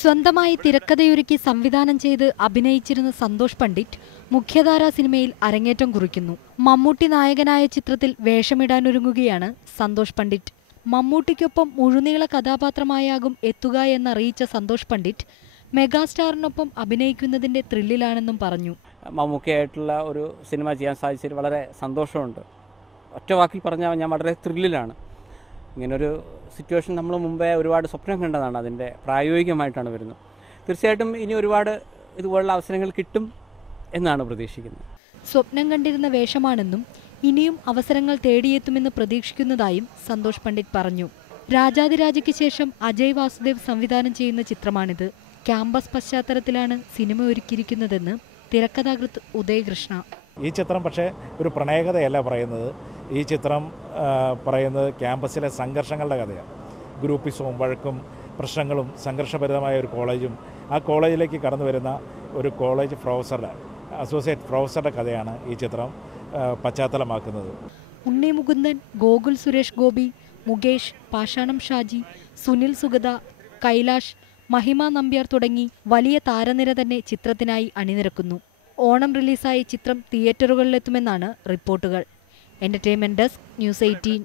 സ്വന്തമായി തിരക്കഥയൊരുക്കി സംവിധാനം ചെയ്ത് അഭിനയിച്ചിരുന്ന സന്തോഷ് പണ്ഡിറ്റ് മുഖ്യധാരാ സിനിമയിൽ അരങ്ങേറ്റം കുറിക്കുന്നു. മമ്മൂട്ടി നായകനായ ചിത്രത്തിൽ വേഷമിടാനൊരുങ്ങുകയാണ് സന്തോഷ് പണ്ഡിറ്റ്. മമ്മൂട്ടിക്കൊപ്പം മുഴുനീള കഥാപാത്രമായാകും എത്തുക എന്നറിയിച്ച സന്തോഷ് പണ്ഡിറ്റ് മെഗാസ്റ്റാറിനൊപ്പം അഭിനയിക്കുന്നതിന്റെ ത്രില്ലിലാണെന്നും പറഞ്ഞു. മമ്മൂക്കയായിട്ടുള്ള ഒരു സിനിമ ചെയ്യാൻ സാധിച്ചതിൽ വളരെ സന്തോഷമുണ്ട്. ഒറ്റ വാക്കിൽ പറഞ്ഞാൽ ഞാൻ വളരെ ത്രില്ലിലാണ്. ഇങ്ങനൊരു സിറ്റുവേഷൻ നമ്മൾ മുമ്പേ ഒരുപാട് സ്വപ്നം കണ്ടതാണ്. അതിൻ്റെ പ്രായോഗികമായിട്ടാണ് വരുന്നത്. തീർച്ചയായിട്ടും ഇനി ഒരുപാട് ഇതുപോലുള്ള അവസരങ്ങൾ കിട്ടും എന്നാണ് പ്രതീക്ഷിക്കുന്നത്. സ്വപ്നം കണ്ടിരുന്ന വേഷമാണെന്നും ഇനിയും അവസരങ്ങൾ തേടിയെത്തുമെന്ന് പ്രതീക്ഷിക്കുന്നതായും സന്തോഷ് പണ്ഡിറ്റ് പറഞ്ഞു. രാജാതിരാജയ്ക്ക് ശേഷം അജയ് വാസുദേവ് സംവിധാനം ചെയ്യുന്ന ചിത്രമാണിത്. ക്യാമ്പസ് പശ്ചാത്തലത്തിലാണ് സിനിമ ഒരുക്കിയിരിക്കുന്നതെന്ന് തിരക്കഥാകൃത്ത് ഉദയകൃഷ്ണ. ഈ ചിത്രം പക്ഷേ ഒരു പ്രണയകഥയല്ല പറയുന്നത്. ഈ ചിത്രം പറയുന്നത് ക്യാമ്പസിലെ സംഘർഷങ്ങളുടെ കഥയാണ്. ഗ്രൂപ്പിസവും വഴക്കും പ്രശ്നങ്ങളും സംഘർഷഭരിതമായ ഒരു കോളേജും ആ കോളേജിലേക്ക് കടന്നു വരുന്ന ഒരു കോളേജ് പ്രൊഫസറുടെ അസോസിയേറ്റ് പ്രൊഫസറുടെ കഥയാണ് ഈ ചിത്രം പശ്ചാത്തലമാക്കുന്നത്. ഉണ്ണി മുകുന്ദൻ, ഗോകുൽ സുരേഷ് ഗോപി, മുകേഷ്, പാഷാണം ഷാജി, സുനിൽ സുഗത, കൈലാഷ്, മഹിമ നമ്പ്യാർ തുടങ്ങി വലിയ താരനിര തന്നെ ചിത്രത്തിനായി അണിനിരക്കുന്നു. ഓണം റിലീസായി ചിത്രം തിയേറ്ററുകളിലെത്തുമെന്നാണ് റിപ്പോർട്ടുകൾ. Entertainment desk, news 18.